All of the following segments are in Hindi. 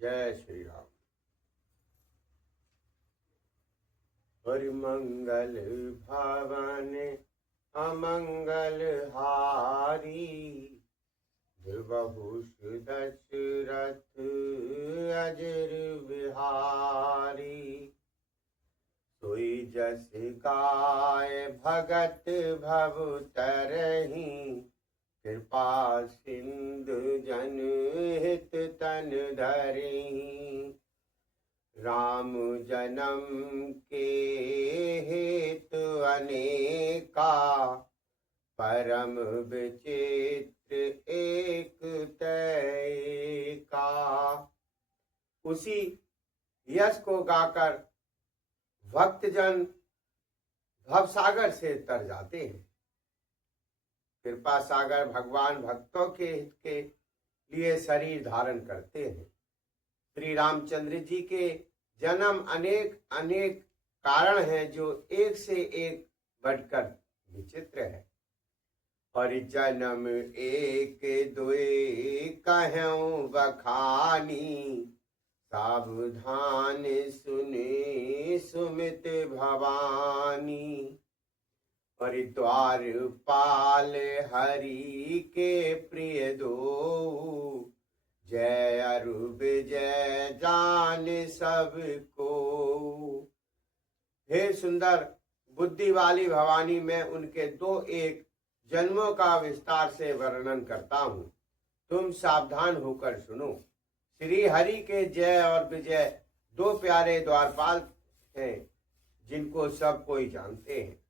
जय श्री राम। हरि मंगल भवन अमंगल हारी, बहुष दशरथ अजर बिहारी। सोई जस गाय भगत भव तरही, कृपा सिंधु जन हित तन धरही। राम जन्म के हेतु अनेका, परम विचित्र एक तैका। उसी यश को गाकर भक्तजन भवसागर से तर जाते हैं। कृपा सागर भगवान भक्तों के हित के लिए शरीर धारण करते हैं। श्री रामचंद्र जी के जन्म अनेक अनेक कारण हैं जो एक से एक बढ़कर विचित्र है। और जन्म एक दुए कहूं बखानी, सावधान सुने सुमित भवानी। और द्वारपाल हरि के प्रिय दो, जय अरु विजय जान सबको। हे सुंदर बुद्धि वाली भवानी, मैं उनके दो एक जन्मों का विस्तार से वर्णन करता हूँ, तुम सावधान होकर सुनो। श्री हरि के जय और विजय दो प्यारे द्वारपाल हैं जिनको सब कोई जानते हैं।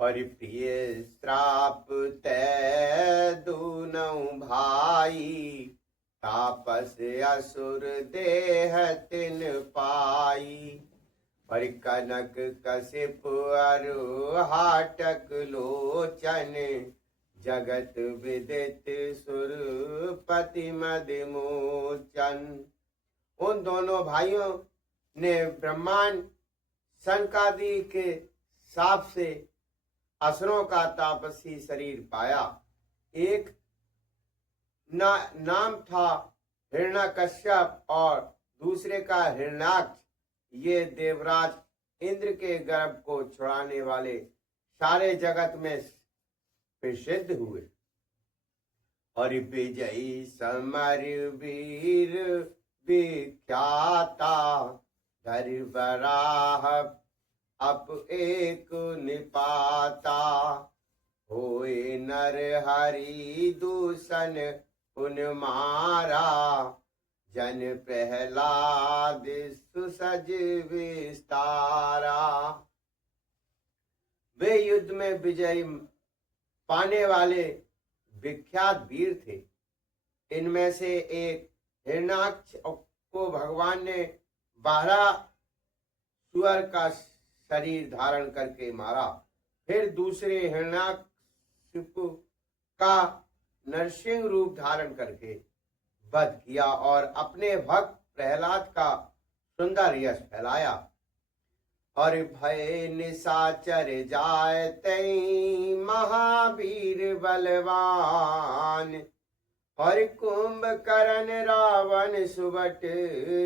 और प्रिय श्राप तै दूनौ भाई, तापस असुर देह तिन पाई। और कनक कशिप अरु हाटक लोचन, जगत विदित सुरपति मदिमोचन। उन दोनों भाइयों ने ब्रह्मांड सनकादि के साप से असुरों का तापसी शरीर पाया। एक नाम था हिरण्यकश्यप और दूसरे का हिरण्याक्ष। ये देवराज इंद्र के गर्भ को छुड़ाने वाले सारे जगत में प्रसिद्ध हुए। और विजयी समर वीर विख्याता, धर बराह अप एक निपाता। होए नर हरि दूषण उन मारा, जन प्रहलाद सुसज विस्तारा। वे युद्ध में विजय पाने वाले विख्यात वीर थे। इनमें से एक हिरण्याक्ष को भगवान ने 12 सुअर का शरीर धारण करके मारा। फिर दूसरे हिरण्याक्ष का नरसिंह रूप धारण करके वध किया और अपने भक्त प्रहलाद का सुंदर यश फैलाया। और भय निशाचर जाय तई महावीर बलवान, और कुंभकर्ण रावण सुबट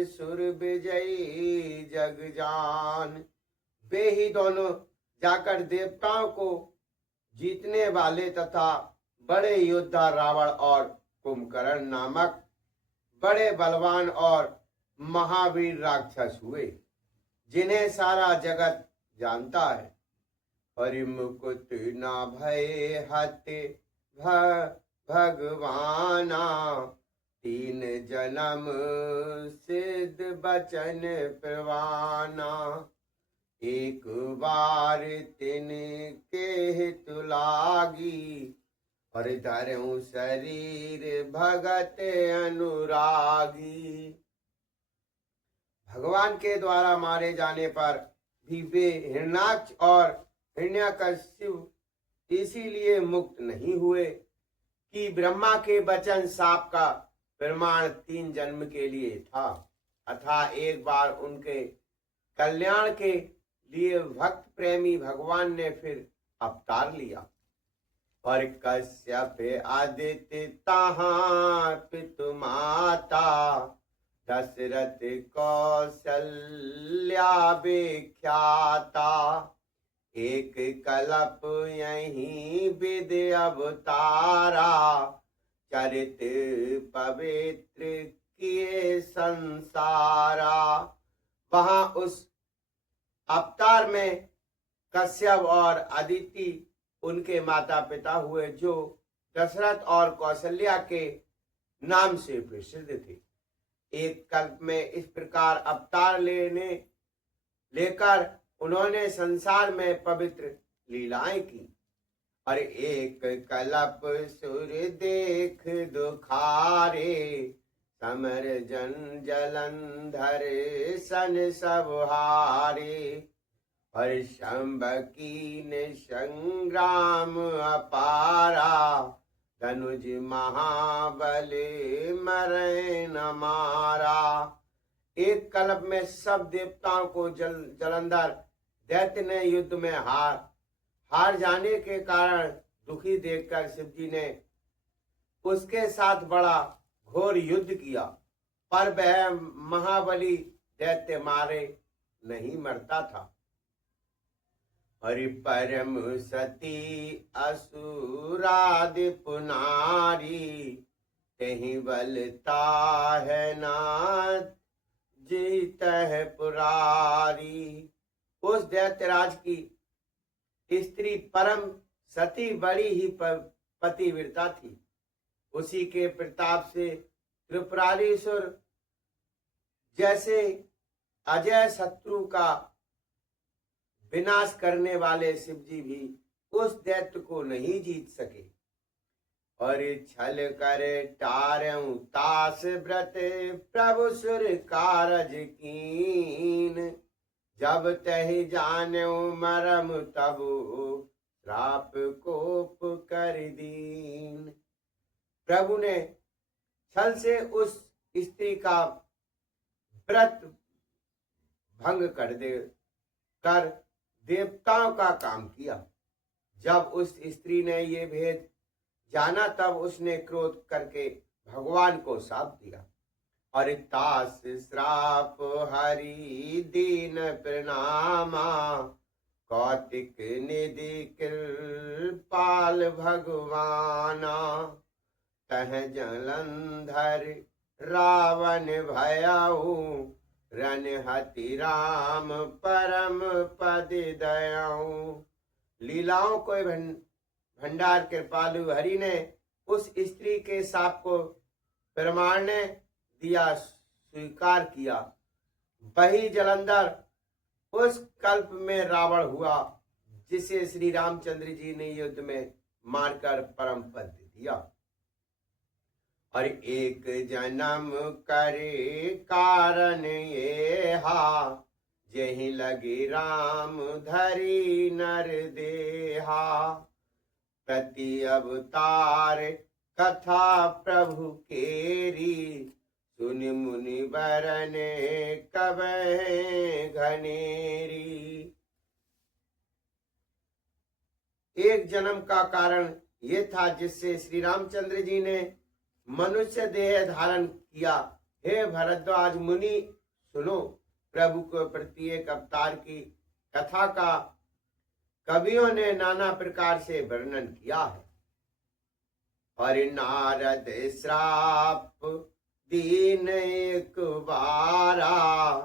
सुर विजयी जग जान। वे ही दोनों जाकर देवताओं को जीतने वाले तथा बड़े योद्धा रावण और कुंभकर्ण नामक बड़े बलवान और महावीर राक्षस हुए, जिन्हें सारा जगत जानता है। हरि मुकुट ना भय हते भगवाना, 3 जन्म सिद्ध बचन प्रवाना। एक बार तिन के हित लागी, और धरऊं शरीर भगत अनुरागी। भगवान के द्वारा मारे जाने पर भी वे हिरण्याक्ष और हिरण्यकशिपु इसीलिए मुक्त नहीं हुए कि ब्रह्मा के वचन शाप का प्रमाण 3 जन्म के लिए था। अतः एक बार उनके कल्याण के लिए भक्त प्रेमी भगवान ने फिर अवतार लिया। और कश्यप आदित्य तहाँ पितु माता, दशरथ कौशल्या विख्याता, एक कलप यहीं विद अवतारा, चरित पवित्र किए संसारा। वहां उस अवतार में कश्यप और अदिति उनके माता पिता हुए, जो दशरथ और कौशल्या के नाम से प्रसिद्ध थे। एक कल्प में इस प्रकार अवतार लेकर उन्होंने संसार में पवित्र लीलाएं की। और एक कल्प सुर देख दुखारे, समर जन जलंधर सन सब हारे। और शंभ कीन संग्राम अपारा, धनुज महाबल मरे न मारा। एक कल्प में सब देवताओं को जलंधर दैत्य ने युद्ध में हार जाने के कारण दुखी देखकर शिव जी ने उसके साथ बड़ा घोर युद्ध किया, पर वह महाबली दैत्य मारे नहीं मरता था। हरि परम सती असुरादि पुनारी, कहीं बलता है नाथ जीत है पुरारी। उस दैत्यराज की स्त्री परम सती बड़ी ही पतिव्रता थी। उसी के प्रताप से त्रिपुरारीसुर जैसे अजय शत्रु का विनाश करने वाले शिव जी भी उस दैत्य को नहीं जीत सके। और छल कर टारऊ तास व्रत, प्रभु सुर कारज कीन, जब तहि जानेऊ मरम तबु श्राप कोप कर दीन। प्रभु ने छल से उस स्त्री का व्रत भंग कर देवताओं का काम किया। जब उस स्त्री ने ये भेद जाना, तब उसने क्रोध करके भगवान को शाप दिया। और तास श्राप हरि दीन प्रणामा, कौतिक निधि कृपाल भगवाना। तह जलंधर रावण भयाऊ, रन हति राम परम पद दयाऊ। लीलाओं को भंडार कृपालु हरि ने उस स्त्री के शाप को प्रमाण ने दिया, स्वीकार किया। वही जलंधर उस कल्प में रावण हुआ, जिसे श्री रामचंद्र जी ने युद्ध में मारकर परम पद दिया। और एक जन्म करे कारण ये हा, जही लगे राम धरी नर देहा। प्रति अवतार कथा प्रभु केरी, सुनि मुनि बरन कबह घनेरी। एक जन्म का कारण ये था जिससे श्री रामचंद्र जी ने मनुष्य देह धारण किया। हे भरद्वाज मुनि, सुनो, प्रभु को प्रत्येक अवतार की कथा का कवियों ने नाना प्रकार से वर्णन किया है। और नारद श्राप दीन एक बारा,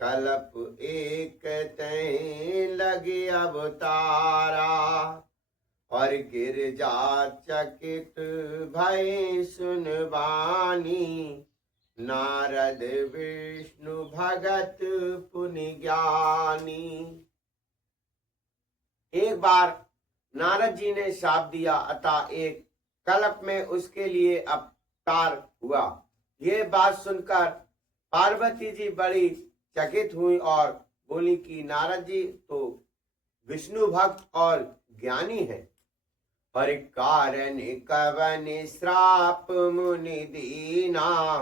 कल्प एक तय लगे अवतारा। और गिरजा चकित भय सुनवानी, नारद विष्णु भगत पुनि ज्ञानी। एक बार नारद जी ने शाप दिया, अतः एक कल्प में उसके लिए अवतार हुआ। ये बात सुनकर पार्वती जी बड़ी चकित हुई और बोली कि नारद जी तो विष्णु भक्त और ज्ञानी है, और कारण कवन श्राप मुनि दीना,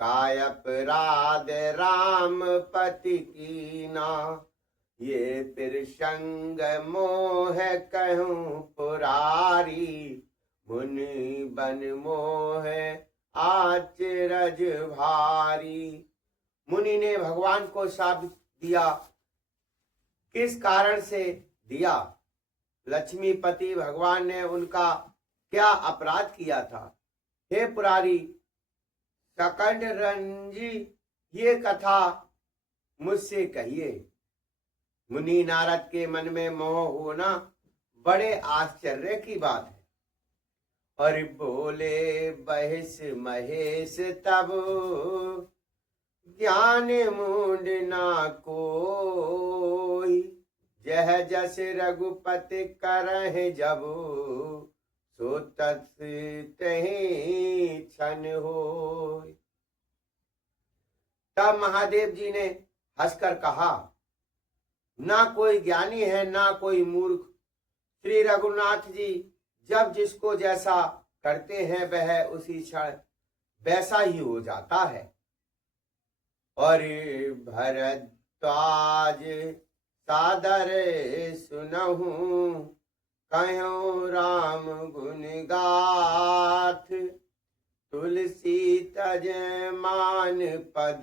काय अपराध राम पति कीना। ये त्रिसंग मोह कहूं पुरारी, मुनि बन मोह आचरज भारी। मुनि ने भगवान को शाप दिया। किस कारण से दिया? लक्ष्मीपति भगवान ने उनका क्या अपराध किया था? हे पुरारी सकंड रंजी, ये कथा मुझसे कहिए। मुनि नारद के मन में मोह होना बड़े आश्चर्य की बात है। और बोले बहिस महेश तब, ज्ञान मूड ना कोई। जह जस रघुपति करहि जब, सो तहि क्षण होय। तब महादेव जी ने हंसकर कहा, ना कोई ज्ञानी है ना कोई मूर्ख। श्री रघुनाथ जी जब जिसको जैसा करते हैं वह उसी क्षण वैसा ही हो जाता है। और भरद्वाज सादर सुनहु, कहो राम गुण गाथ। तुलसी तज मान पद,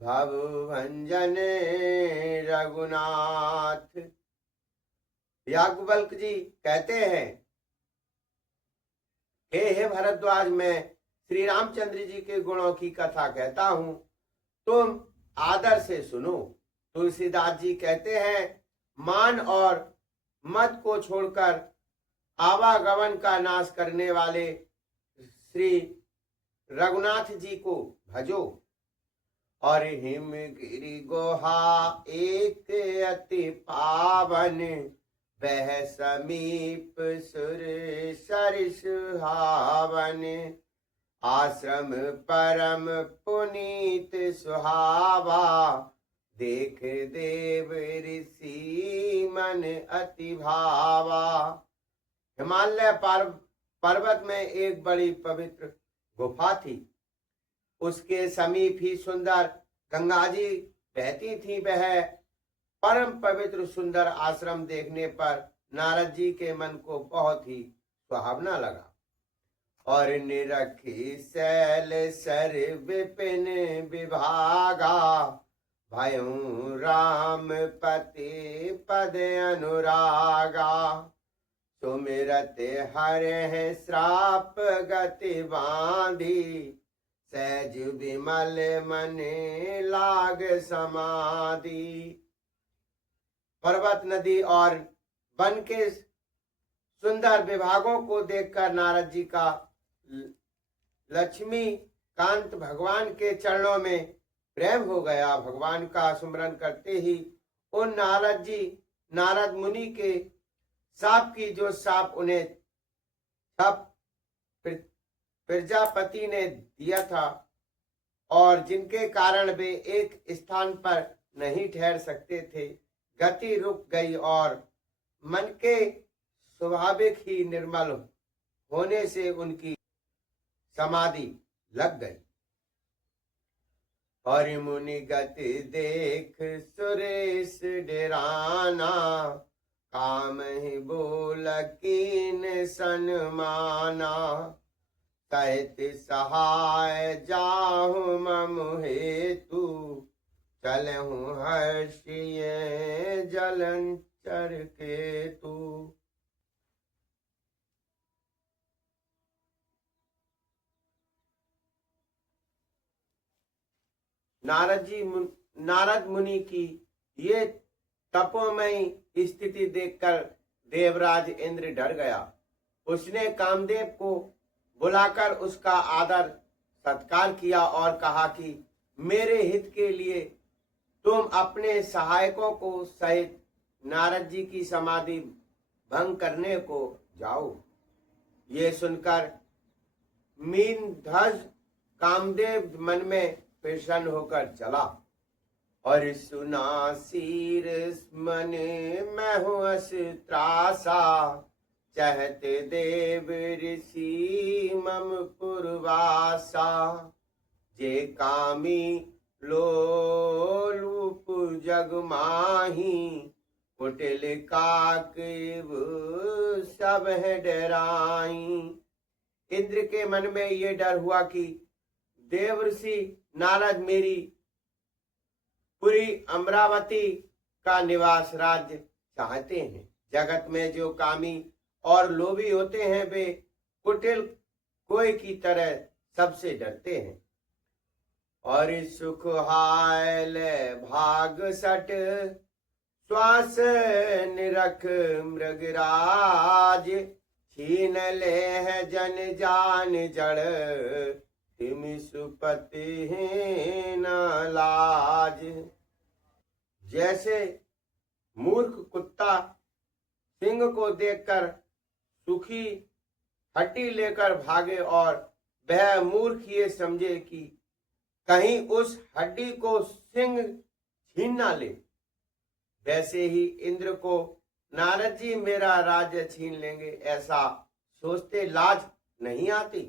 भव भंजन रघुनाथ। याज्ञवल्क्य जी कहते हैं, हे भरद्वाज, मैं श्री रामचंद्र जी के गुणों की कथा कहता हूं, तुम आदर से सुनो। तुलसीदास जी कहते हैं, मान और मत को छोड़कर आवागमन का नाश करने वाले श्री रघुनाथ जी को भजो। और हिमगिरि गुहा एक अति पावन, वह समीप सुर सर सुहावन। आश्रम परम पुनीत सुहावा, देख देव ऋषि मन अति भावा। हिमालय पर्वत में एक बड़ी पवित्र गुफा थी। उसके समीप ही सुंदर गंगा जी बहती थी। वह परम पवित्र सुंदर आश्रम देखने पर नारद जी के मन को बहुत ही सुहावना लगा। और निरखी शैल सर विपिन विभागा, भयउ राम पति पद अनुरागा। सुमिरत हरे श्राप गति बांधी, सहज विमल मन लाग समाधि। पर्वत, नदी और वन के सुंदर विभागों को देखकर नारद जी का लक्ष्मी कांत भगवान के चरणों में प्रेम हो गया। भगवान का स्मरण करते ही उन नारद मुनि के साप की जो साप उन्हें तब प्रजापति ने दिया था और जिनके कारण वे एक स्थान पर नहीं ठहर सकते थे, गति रुक गई और मन के स्वाभाविक ही निर्मल होने से उनकी समाधि लग गई। और मुनि गति देख सुरेश डेराना, काम ही बोल कीन सन्माना। सहित सहाय जाहु मम हेतु, चलहु हर्षिय जलंचर केतु। नारद मुनि की ये तपोमयी स्थिति देखकर देवराज इंद्र डर गया। उसने कामदेव को बुलाकर उसका आदर सत्कार किया और कहा कि मेरे हित के लिए तुम अपने सहायकों को सहित नारद जी की समाधि भंग करने को जाओ। ये सुनकर मीन ध्वज कामदेव मन में प्रसन्न होकर चला और सुना शीर मन मैं हूँ त्रासा, चाहते देव ऋषि मम पुरवासा। जे कामी लोलूप जग माही, कुटिल काक सब है डराई। इंद्र के मन में ये डर हुआ कि देवर्षि नारद मेरी पूरी अमरावती का निवास राज्य चाहते हैं। जगत में जो कामी और लोभी होते हैं वे कुटिल कोई की तरह सबसे डरते हैं। और सुख हायल भाग सट श्वास निरख मृगराज छीन ले है जन जान जड़ तिम सुपति न लाज। जैसे मूर्ख कुत्ता सिंह को देखकर सुखी हड्डी लेकर भागे और वह मूर्ख ये समझे कि कहीं उस हड्डी को सिंह छीन ना ले, वैसे ही इंद्र को नारद जी मेरा राज्य छीन लेंगे ऐसा सोचते लाज नहीं आती।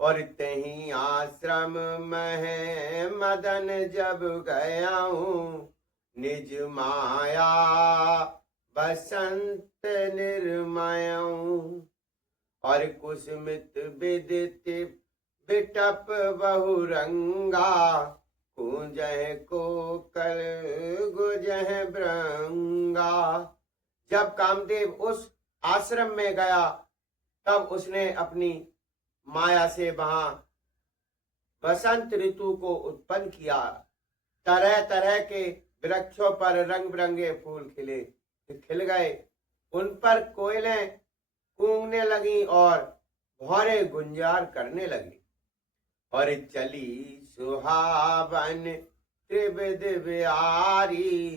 और तहीं आश्रम में मदन जब गया हूँ निज माया बसंत निर्मय। और कुसुमित विदित बिटप बहुरंगा कुंजह को कल गुजह भृंगा। जब कामदेव उस आश्रम में गया तब उसने अपनी माया से वहां बसंत ऋतु को उत्पन्न किया। तरह तरह के वृक्षों पर रंग बिरंगे फूल खिल गए, उन पर कोयलें कूंगने लगी और भौरे गुंजार करने लगी। और चली सुहावन त्रिविध बिहारी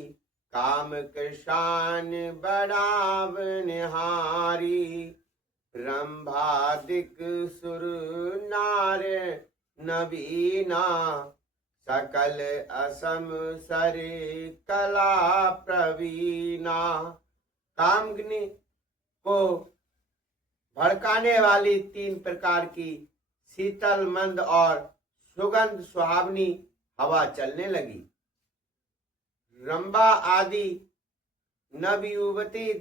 काम कृशान बढ़ाव निहारी। रंभादिक सुर नार नवीना सकल असम सरे कला प्रवीणा। कामग्नि को भड़काने वाली 3 प्रकार की शीतल मंद और सुगंध सुहावनी हवा चलने लगी। रंभा आदि नव युवती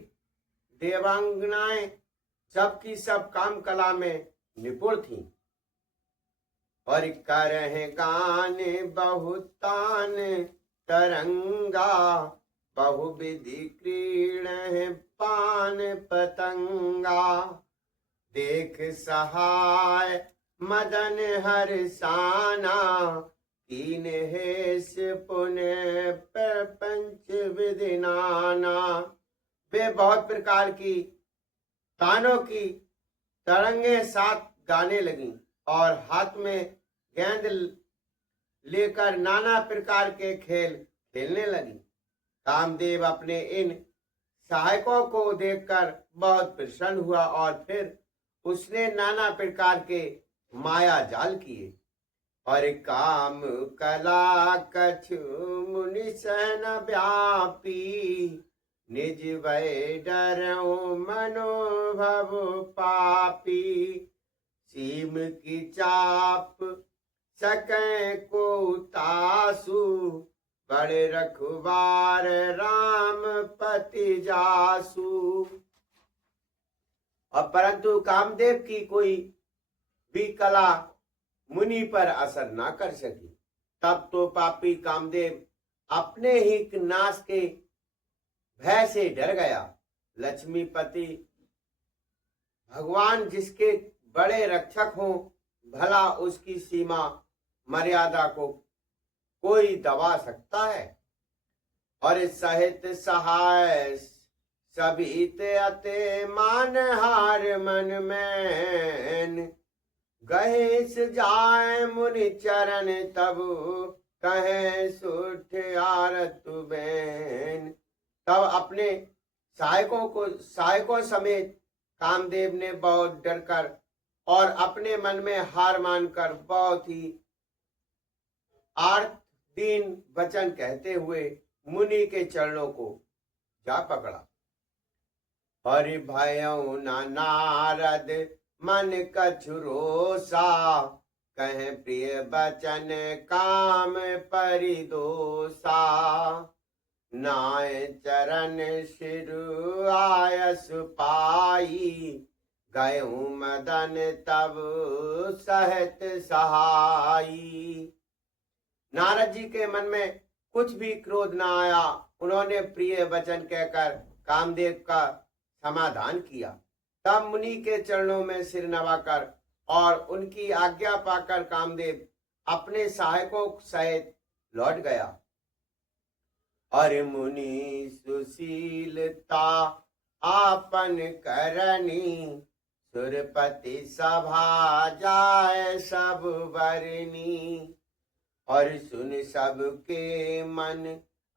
देवांगनाएं सबकी सब काम कला में निपुण थीं। और करह गान बहुतान तरंगा बहुविधि क्रीड़ पान पतंगा। देख सहाय मदन हर्षाना कीन हेस पुण्य प्रपंच विधि नाना। वे बहुत प्रकार की तानों की तरंगे साथ गाने लगी और हाथ में गेंद लेकर नाना प्रकार के खेल खेलने लगी। कामदेव अपने इन सहायकों को देखकर बहुत प्रसन्न हुआ और फिर उसने नाना प्रकार के माया जाल किए। और काम कला कछु मुनि सन व्यापी निज भय डरो मनोभव पापी। सीम की चाप सकै को तासु बड़े रखवार राम पति जासु। और परंतु कामदेव की कोई भी कला मुनि पर असर ना कर सकी। तब तो पापी कामदेव अपने ही नाश के भय से डर गया। लक्ष्मीपति भगवान जिसके बड़े रक्षक हों भला उसकी सीमा मर्यादा को कोई दबा सकता है। और सहित सहाय सभी अते मान हार मन में गहेस जाए मुनि चरण तब कहे सुठ आरत बैन। तब अपने सहायकों समेत कामदेव ने बहुत डरकर और अपने मन में हार मानकर बहुत ही आर्त दीन वचन कहते हुए मुनि के चरणों को जा पकड़ा। हरि भयउ न नारद मन कछु रोसा कहे प्रिय बचन काम परिदोषा। नाय चरण सिर आयस पाई गयऊ मदन तब सहत सहाई। नारद जी के मन में कुछ भी क्रोध न आया। उन्होंने प्रिय वचन कहकर कामदेव का समाधान किया। तब मुनि के चरणों में सिर नवाकर और उनकी आज्ञा पाकर कामदेव अपने सहायकों सहित लौट गया। और मुनि सुशीलता आपन करनी, सुरपति सभा जाय सब बरनी। और सुन सबके मन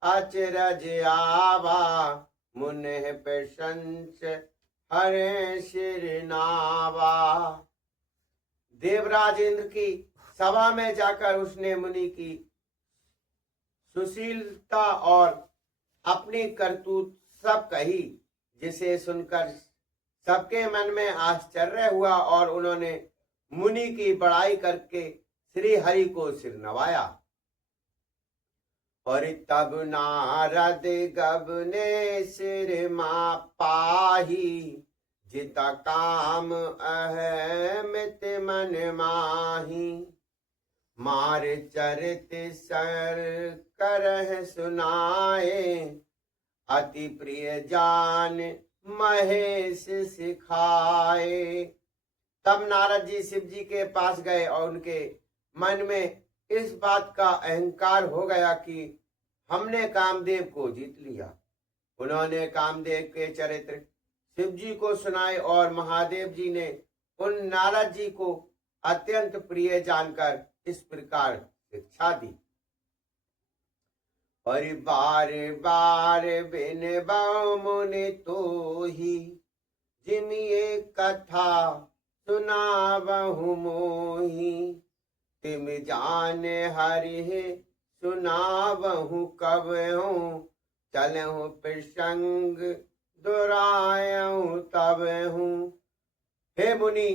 अचरज आवा, मुने प्रशंस हरे सिर नावा। देवराज इंद्र की सभा में जाकर उसने मुनि की सुशीलता और अपनी करतूत सब कही, जिसे सुनकर सबके मन में आश्चर्य हुआ और उन्होंने मुनि की बड़ाई करके श्री हरि को सिर नवाया। और तब नारद गबने सिर पाही, जिता काम अहमित मन माही। मार चरित सर करह सुनाए, अति प्रिय जान महेश सिखाए। तब नारद जी शिव जी के पास गए और उनके मन में इस बात का अहंकार हो गया कि हमने कामदेव को जीत लिया। उन्होंने कामदेव के चरित्र शिव जी को सुनाए और महादेव जी ने उन नारद जी को अत्यंत प्रिय जानकर इस प्रकार शिक्षा दी। और बार बार बिन मुनि तो ही, जिमिए कथा सुनावहु मोही। तिम जाने हरि सुनावहु कबहु, चलहु प्रसंग दोहरायहु तबहु। हे मुनि,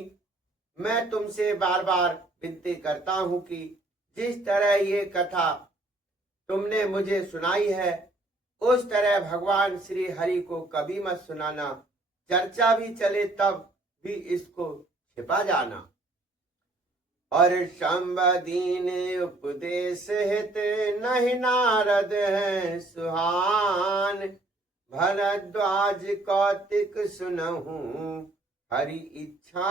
मैं तुमसे बार बार विनती करता हूँ कि जिस तरह ये कथा तुमने मुझे सुनाई है, उस तरह भगवान श्री हरि को कभी मत सुनाना। चर्चा भी चले तब भी इसको छिपा जाना। और संबदीन उपदेश हित, नहीं नारद है सुहान। भरद्वाज कौतिक सुनहु, हरि इच्छा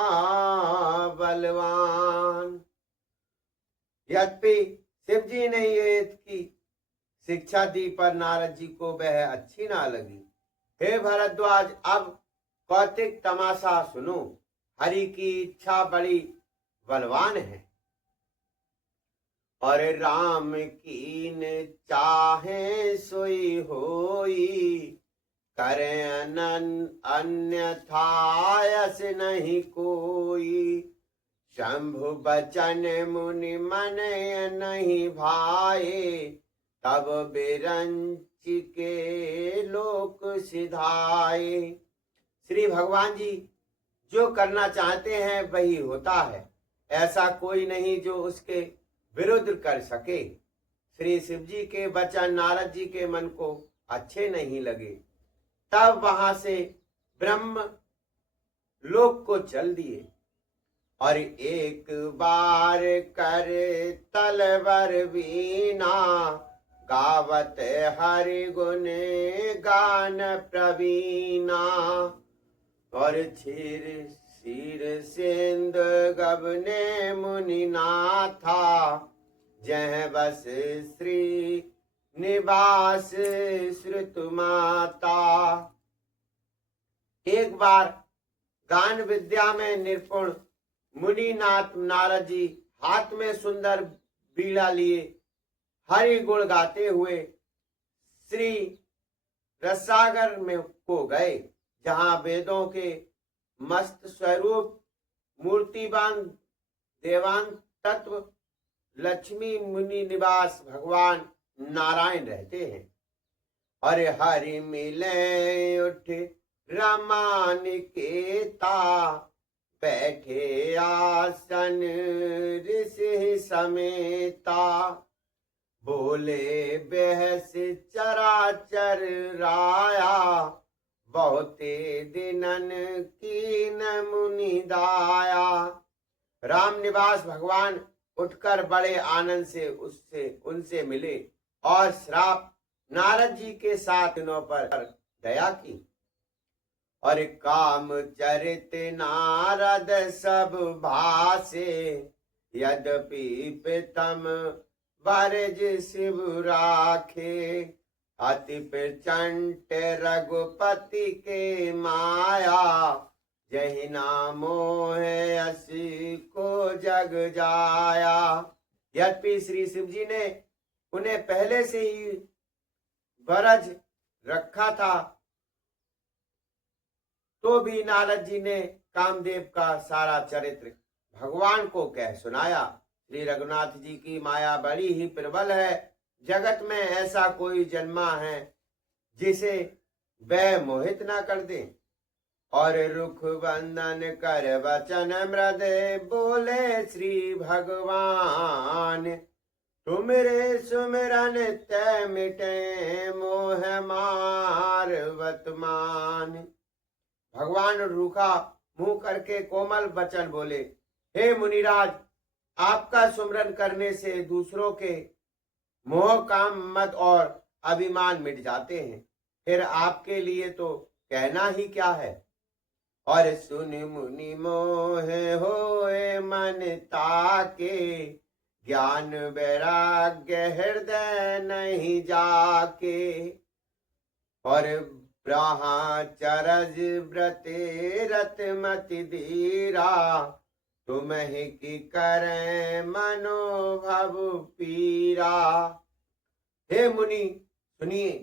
बलवान। यद्यपि शिव जी ने ये की शिक्षा दी, पर नारद जी को वह अच्छी ना लगी। हे भरद्वाज, अब कौतिक तमाशा सुनो। हरि की इच्छा बड़ी बलवान है। और राम कीन चाहे सोई होई, करे अन्यथा यस नहीं कोई। शंभु बचन मुनि मन नहीं भाए, तब बिरंच के लोक सिधाए। श्री भगवान जी जो करना चाहते हैं वही होता है। ऐसा कोई नहीं जो उसके विरुद्ध कर सके। श्री शिव जी के वचन नारद जी के मन को अच्छे नहीं लगे। तब वहां से ब्रह्म लोक को चल दिए। और एक बार कर तलवर वीणा, गावत हरि गुण गान प्रवीणा। और क्षीर शीर सिंध गबने मुनि नाथा, जह बस श्री निवास श्रुतु माता। एक बार गान विद्या में निपुण मुनिनाथ नारद जी हाथ में सुंदर बीड़ा लिए हरि गुण गाते हुए श्री रसागर में को गए, जहां वेदों के मस्त स्वरूप मूर्तिवान देवान तत्व लक्ष्मी मुनि निवास भगवान नारायण रहते हैं। और हरि मिले उठ रमान केता, बैठे आसन ऋषि समेता। बोले बेहस चराचर राया, बहुते दिनन कीन मुनि दाया। राम निवास भगवान उठकर बड़े आनंद से उनसे मिले और श्राप नारद जी के साथ दिनों पर दया की। और काम चरित नारद सब भासे, यद्यपि प्रीतम बरज शिव राखे। अति प्रचंड रघुपति के माया, जहि नामो है असी को जग जाया। यद्यपि श्री शिव जी ने उन्हें पहले से ही बरज रखा था, तो भी नारद जी ने कामदेव का सारा चरित्र भगवान को कह सुनाया। श्री रघुनाथ जी की माया बड़ी ही प्रबल है। जगत में ऐसा कोई जन्मा है जिसे वह मोहित ना कर दे। और रुख बंधन कर वचन मृद, बोले श्री भगवान। तुमरे सुमिरन तय मिटे, मोह मार वर्तमान। भगवान रूखा मुंह करके कोमल वचन बोले, हे मुनिराज, आपका सुमरन करने से दूसरों के मोह, काम, मद और अभिमान मिट जाते हैं। फिर आपके लिए तो कहना ही क्या है। और सुन मुनि मोह होए मन ताके, ज्ञान वैराग्य हृदय नहीं जाके। और ब्रह्मचरज व्रते रतमति धीरा, तुम्हि की करें मनोभव पीरा। हे मुनि सुनिए,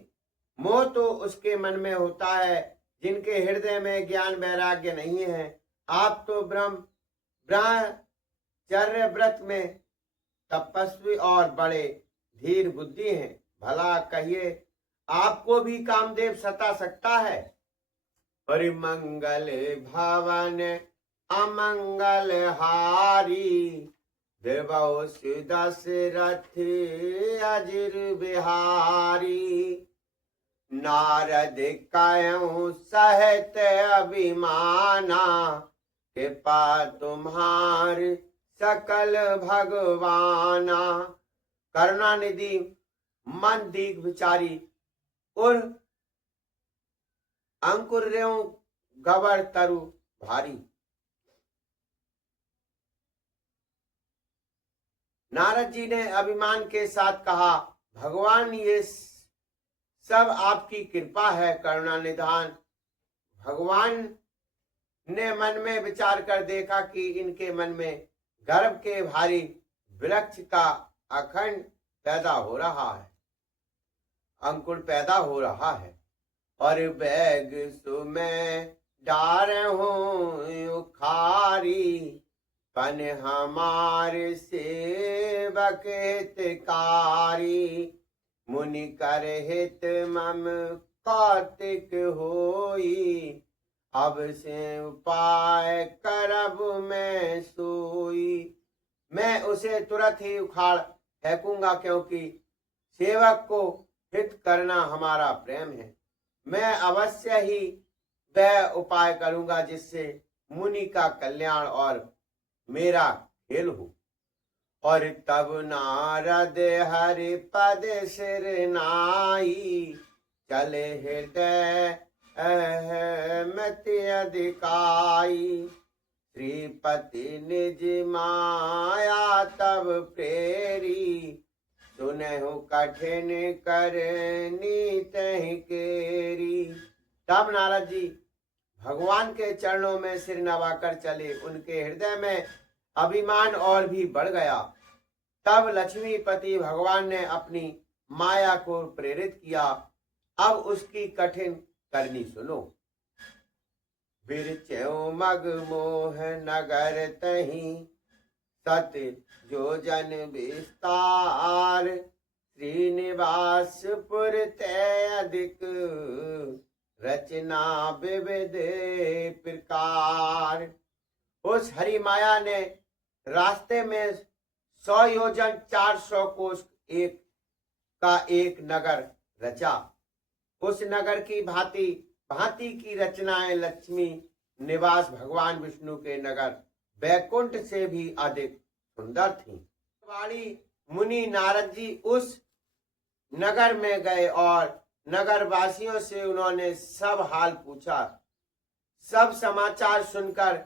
मोह तो उसके मन में होता है जिनके हृदय में ज्ञान वैराग्य नहीं है। आप तो ब्रह्मचर्य व्रत में तपस्वी और बड़े धीर बुद्धि हैं। भला कहिए, आपको भी कामदेव सता सकता है। परिमंगल भवन अमंगल हारी, देवौस दशरथ अजिर बिहारी। नारद कयऊ सहत अभिमाना, कृपा तुम्हार सकल भगवाना। करुणानिधि मन दीघ विचारी और अंकुर गवर तरु भारी। नारद जी ने अभिमान के साथ कहा, भगवान ये सब आपकी कृपा है। करुणा निधान भगवान ने मन में विचार कर देखा कि इनके मन में गर्भ के भारी वृक्ष का अखंड पैदा हो रहा है, अंकुर पैदा हो रहा है। और बैग सुमें डार हो उखारी, पन हमारे सेवक हितकारी। मुनि कर हित मम कार्तिक होई, अब से उपाय करब मैं सोई। मैं उसे तुरंत ही उखाड़ फेंकूंगा, क्योंकि सेवक को हित करना हमारा प्रेम है। मैं अवश्य ही वह उपाय करूंगा जिससे मुनि का कल्याण और मेरा खेल हो। और तब नारद हरि पद सिर नाई, चले हृदय मति अधिकाई। श्रीपति निज माया तब प्रेरी, सुनहु कठिन करनी तहि केरी। तब नारद जी भगवान के चरणों में सिर नवाकर चले। उनके हृदय में अभिमान और भी बढ़ गया। तब लक्ष्मीपति भगवान ने अपनी माया को प्रेरित किया। अब उसकी कठिन करनी सुनो। बिरचो मग मोह नगर तही, सत जो जन विस्तार। श्रीनिवासपुर तय अधिक, रचना विविध प्रकार। उस हरि माया ने रास्ते में 100 योजन 400 कोस एक का एक नगर रचा। उस नगर की भांति भांति की रचनाएं लक्ष्मी निवास भगवान विष्णु के नगर बैकुंठ से भी अधिक सुंदर थीं। वाणी मुनि नारद जी उस नगर में गए और नगर वासियों से उन्होंने सब हाल पूछा। सब समाचार सुनकर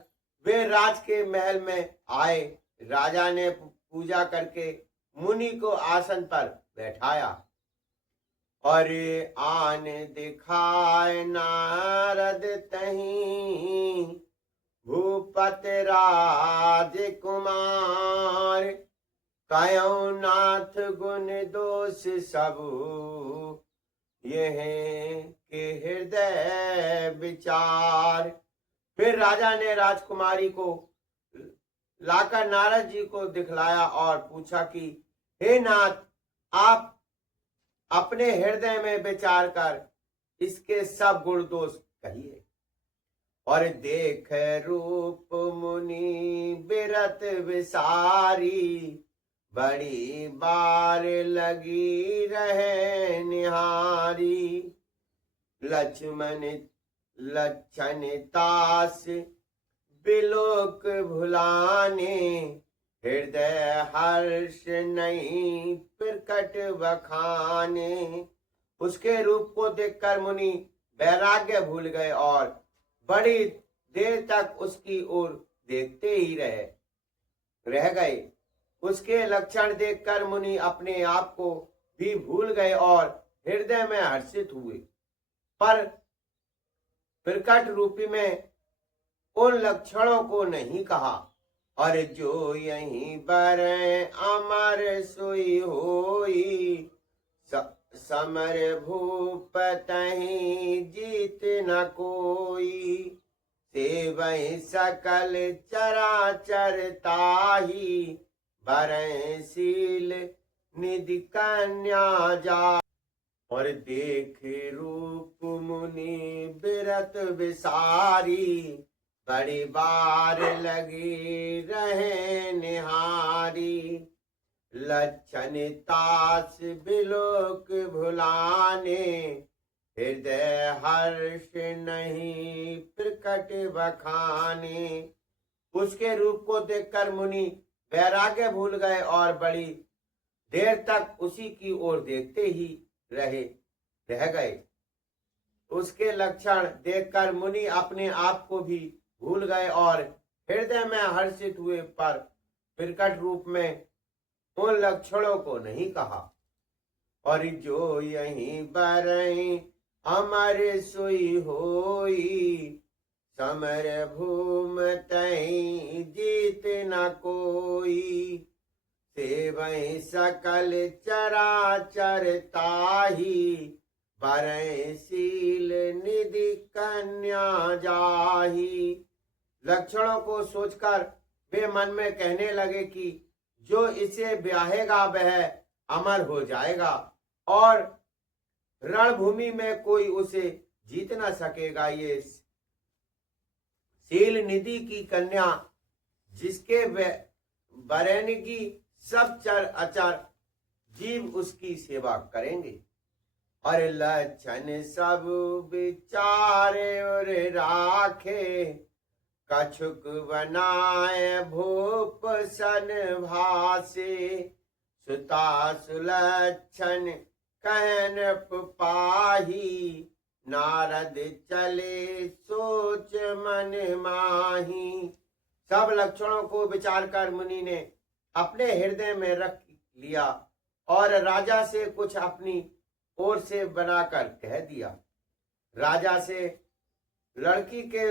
वे राज के महल में आए। राजा ने पूजा करके मुनि को आसन पर बैठाया और आन दिखाए नारद तहीं भूपत राजकुमार कयो नाथ गुण दोष सब यह के हृदय विचार। फिर राजा ने राजकुमारी को लाकर नारद जी को दिखलाया और पूछा कि हे नाथ, आप अपने हृदय में विचार कर इसके सब गुण दोष कहिए। और देख रूप मुनि बिरत विसारी बड़ी बार लगी रहे निहारी। लक्ष्मण लक्षण तास बिलोक भुलाने हृदय हर्ष नहीं प्रकट बखाने। उसके रूप को देखकर मुनि वैराग्य भूल गए और बड़ी देर तक उसकी ओर देखते ही रह गए। उसके लक्षण देखकर मुनि अपने आप को भी भूल गए और हृदय में हर्षित हुए, पर प्रकट रूपी में उन लक्षणों को नहीं कहा। और जो यहीं पर अमर सोई होई समर भूप तहीं जीत न कोई। से वही सकल चराचर ताही बरसील निधि कन्या जा। और देख रूप मुनि बिरत विसारी बड़ी बार लगी रहे निहारी। लक्षण तास बिलोक भुलाने हृदय हर्ष नहीं प्रकट बखाने। उसके रूप को देखकर मुनि वैराग्य भूल गए और बड़ी देर तक उसी की ओर देखते ही रह गए। उसके लक्षण देखकर मुनि अपने आप को भी भूल गए और हृदय में हर्षित हुए, पर प्रकट रूप में उन लक्षणों को नहीं कहा। और जो यहीं बरई अमर सोई होई समर भूम तहीं जीत न कोई। से वही सकल चराचर ताही बरसील निधि कन्या जाही। लक्षणों को सोचकर वे मन में कहने लगे कि जो इसे ब्याहेगा वह अमर हो जाएगा और रणभूमि में कोई उसे जीत न सकेगा। ये शील निधि की कन्या जिसके बरैनगी सब चर अचर जीव उसकी सेवा करेंगे। और लक्षण सब विचारे और राखे कछुक बनाए भूप सन भासे। सुता सुलक्षण कहन पाही नारद चले सोच मन माही। सब लक्षणों को विचार कर मुनि ने अपने हृदय में रख लिया और राजा से कुछ अपनी ओर से बनाकर कह दिया। राजा से लड़की के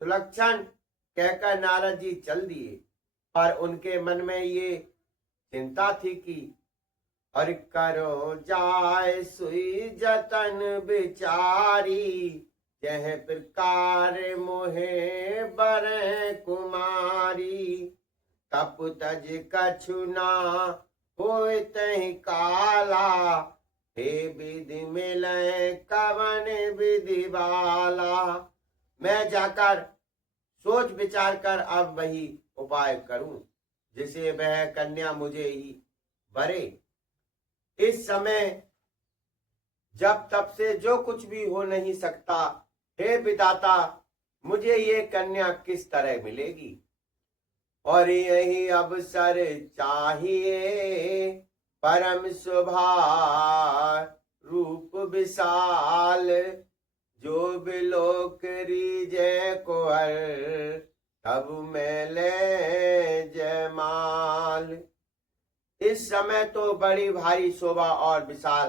सुलक्षण कहकर नारद जी चल दिए, पर उनके मन में ये चिंता थी कि और करो जाय सुई जतन बिचारी जह प्रकार मोहे बरे कुमारी। तप तज कछु ना होय तहि काला हे विधि मिले कवन विधि वाला। मैं जाकर सोच विचार कर अब वही उपाय करूं जिसे वह कन्या मुझे ही बरे। इस समय जब तब से जो कुछ भी हो नहीं सकता, हे विधाता मुझे ये कन्या किस तरह मिलेगी। और यही अवसर चाहिए परम शोभा रूप विशाल, जो बिलोक रीजे को हर तब मैं ले जयमाल। इस समय तो बड़ी भारी शोभा और विशाल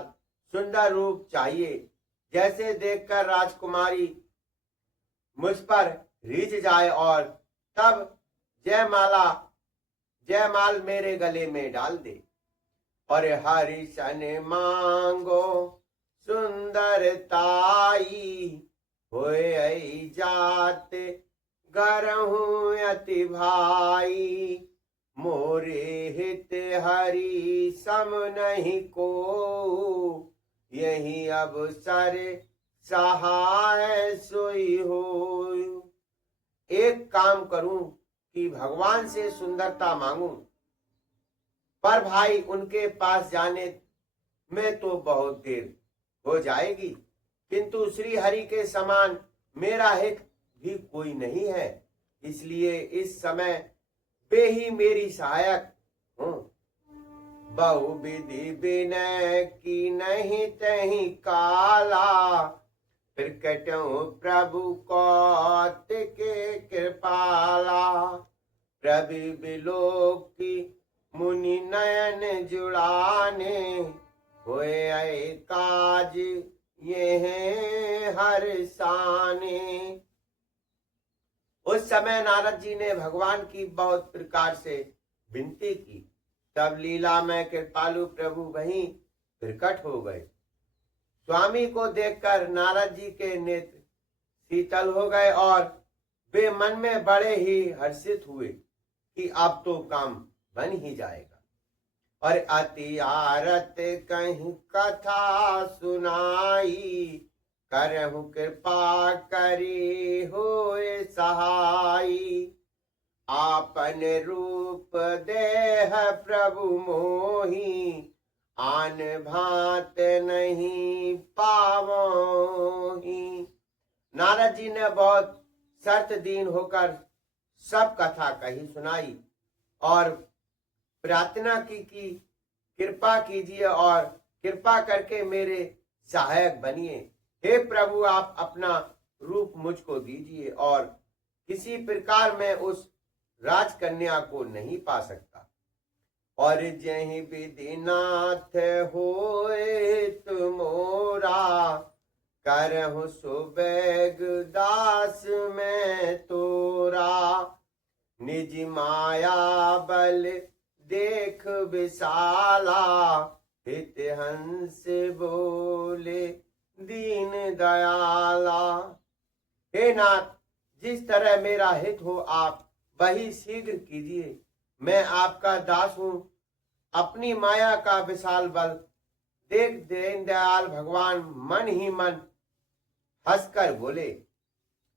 सुंदर रूप चाहिए, जैसे देखकर राजकुमारी मुझ पर रीझ जाए और तब जयमाल मेरे गले में डाल दे। और हरि सन मांगो सुंदरताई, होए आई जात गरहूं अति भाई। मोरे हित हरि सम नहीं को, यही अवसर सहाय सोई हो। एक काम करूं कि भगवान से सुंदरता मांगूं, पर भाई उनके पास जाने में तो बहुत देर हो जाएगी, किंतु श्री हरि के समान मेरा हित भी कोई नहीं है, इसलिए इस समय वे ही मेरी सहायक हूं। बहु विधि विनय की नहीं तही काला, प्रकटों प्रभु कौतिक कृपाला। प्रभु बिलोक की मुनि नयन जुड़ाने, होए आए काज ये हर साने। उस समय नारद जी ने भगवान की बहुत प्रकार से विनती की, तब लीला में कृपालु प्रभु वहीं प्रकट हो गए। स्वामी को देखकर नारद जी के नेत्र शीतल हो गए और वे मन में बड़े ही हर्षित हुए कि अब तो काम बन ही जाएगा। और अति आरत कहीं कथा सुनाई, करहु कृपा करी होए सहाई। आपन रूप देह प्रभु मोही, आन भात नहीं पावोही। नारद जी ने बहुत शर्त दीन होकर सब कथा कही सुनाई और प्रार्थना की कि कृपा कीजिए और कृपा करके मेरे सहायक बनिए। हे प्रभु आप अपना रूप मुझको दीजिए और किसी प्रकार मैं उस राजकन्या को नहीं पा सकता। और जही विधिनाथ होए तुमोरा, करहु सुबेग दास में तोरा। निज माया बल देख विशाला, हित हंस बोले दीन दयाला। हे नाथ जिस तरह मेरा हित हो आप वही शीघ्र कीजिए। मैं आपका दास हूं। अपनी माया का विशाल बल देख दीन दयाल भगवान मन ही मन हंसकर बोले।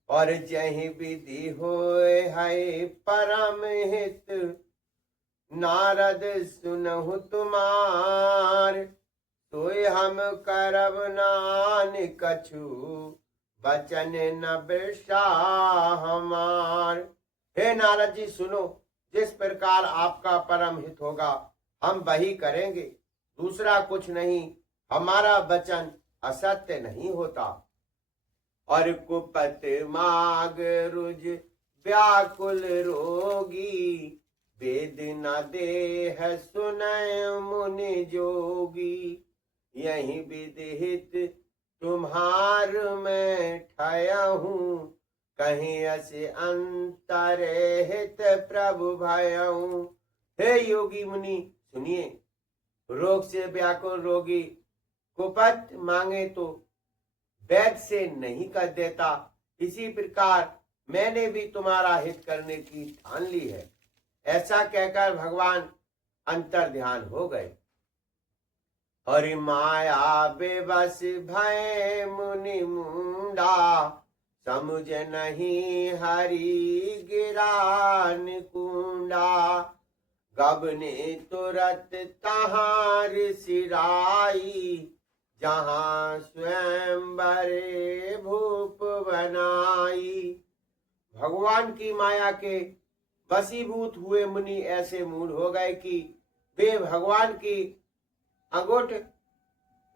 और जही विधि होए है परम हित, नारद सुनहु तुम्हार। तोय हम करब नान कछु, बचन न बिरसा हमार। हे नारद जी सुनो, जिस प्रकार आपका परम हित होगा हम वही करेंगे, दूसरा कुछ नहीं। हमारा वचन असत्य नहीं होता। और कुपत माग रुज व्याकुल रोगी, वेद न देह सुनय मुनि जोगी। यही विधिहित तुम्हार में ठया हूँ, कहीं असे अंतर हित प्रभु भयऊ। हे योगी मुनि सुनिए, रोग से व्याकुल रोगी कुपत मांगे तो वैद्य से नहीं कर देता, इसी प्रकार मैंने भी तुम्हारा हित करने की ठान ली है। ऐसा कहकर भगवान अंतर ध्यान हो गए। और माया बेबस भय मुनि मुंडा, समुझ नहीं हरि गिरान कुंडा। गबने तुरत तहार सिराई, जहाँ स्वयंवरे भूप बनाई। भगवान की माया के वशीभूत हुए मुनि ऐसे मूढ़ हो गए कि वे भगवान की अंगूठ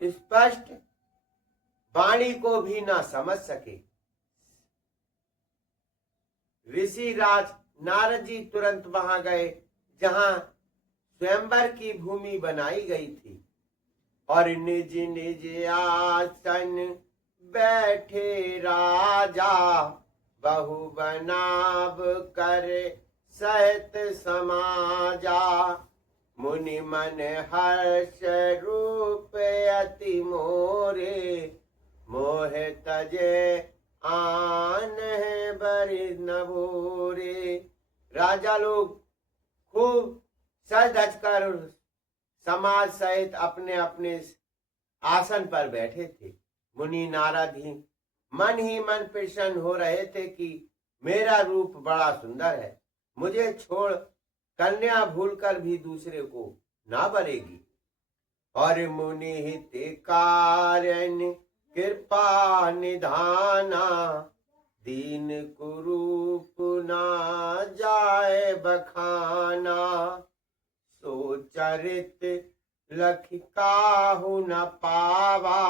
स्पष्ट वाणी को भी ना समझ सके। ऋषि राज नारद जी तुरंत वहां गए जहां स्वयंवर की भूमि बनाई गई थी और निज निज आसन बैठे राजा, बहु बनाव कर सहित समाजा। मुनि मन हर्ष रूप अति मोरे, मोह तजे आन है बरि नभोरे। राजा लोग खूब सज धज कर समाज सहित अपने अपने आसन पर बैठे थे। मुनि नारद ही मन प्रसन्न हो रहे थे कि मेरा रूप बड़ा सुंदर है, मुझे छोड़ कन्या भूलकर भी दूसरे को ना बरेगी। और मुनि हित कारण कृपा निधाना, दीन कुरूप ना जाए बखाना। सो चरित लख काहू न पावा,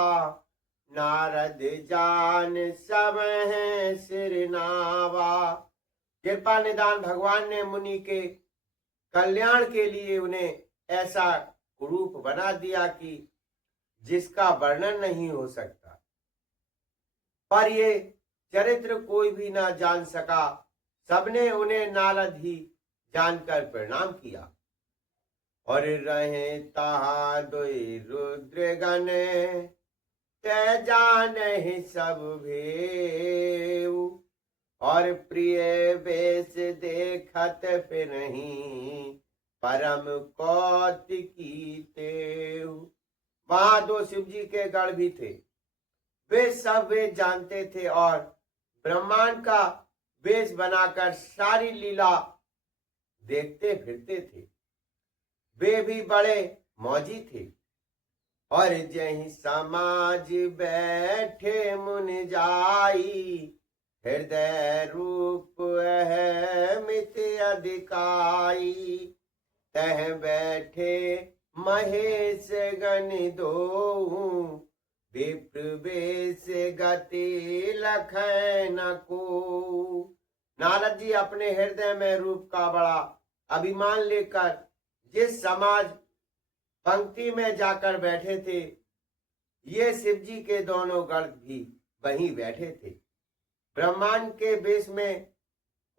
नारद जान सब है सिरनावा। कृपा निदान भगवान ने मुनि के कल्याण के लिए उन्हें ऐसा रूप बना दिया कि जिसका वर्णन नहीं हो सकता, पर ये चरित्र कोई भी ना जान सका। सबने उन्हें नारद ही जानकर प्रणाम किया। और रहे तहा दोई रुद्रगण, तै जाने सब भेऊ। और प्रिय वेश देखत फिरहीं, परम कौतिकी तेऊ। वहां दो शिव जी के गढ़ भी थे, वे सब वे जानते थे और ब्रह्मांड का वेश बनाकर सारी लीला देखते फिरते थे। वे भी बड़े मौजी थे। और जहीं समाज बैठे मुन जाई, हृदय रूप मित अधिकाई। तह बैठे महेश गण दोऊ, विप्र वेश गति लखै न को। नारद जी अपने हृदय में रूप का बड़ा अभिमान लेकर जिस समाज पंक्ति में जाकर बैठे थे, ये शिव जी के दोनों गण भी वहीं बैठे थे। ब्रह्मांड के वेश में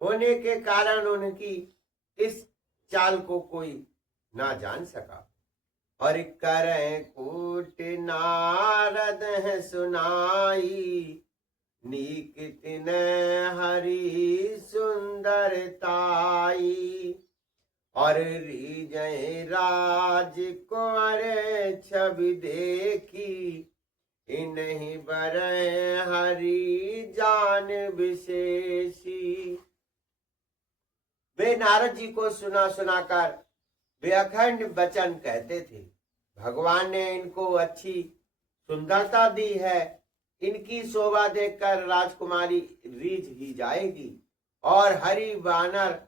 होने के कारण उनकी इस चाल को कोई ना जान सका। और करें कूट नारद है सुनाई, नीक तिन हरि सुंदरताई। और रीजय राज कुंवर छवि देखी, इन्हीं बरय हरि जान विशेषी। वे नारद जी को सुना सुनाकर वे अखंड वचन कहते थे। भगवान ने इनको अच्छी सुंदरता दी है, इनकी शोभा देखकर राजकुमारी रीझ ही जाएगी और हरि वानर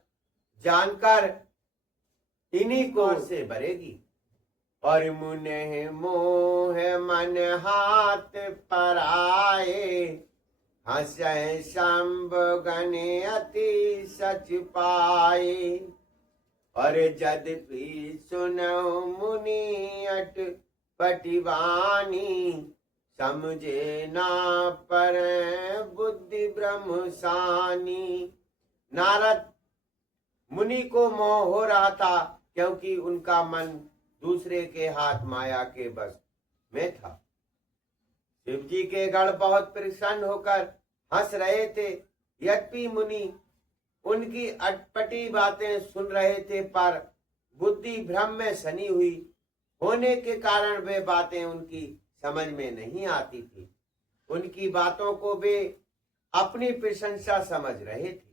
जानकर इन्हीं को से भरेगी। और मुने मोह मन हाथ पर आए, हंसै शंभ गण अति सच पाए। और यद्यपि सुनौ मुनि अट पटिवानी, समझे ना पर बुद्धि ब्रह्म सानी। नारद मुनि को मोह हो रहा था क्योंकि उनका मन दूसरे के हाथ माया के बस में था। शिव जी के गण बहुत प्रसन्न होकर हंस रहे थे। यद्यपि मुनि उनकी अटपटी बातें सुन रहे थे, पर बुद्धि भ्रम में सनी हुई होने के कारण वे बातें उनकी समझ में नहीं आती थी। उनकी बातों को वे अपनी प्रशंसा समझ रहे थे।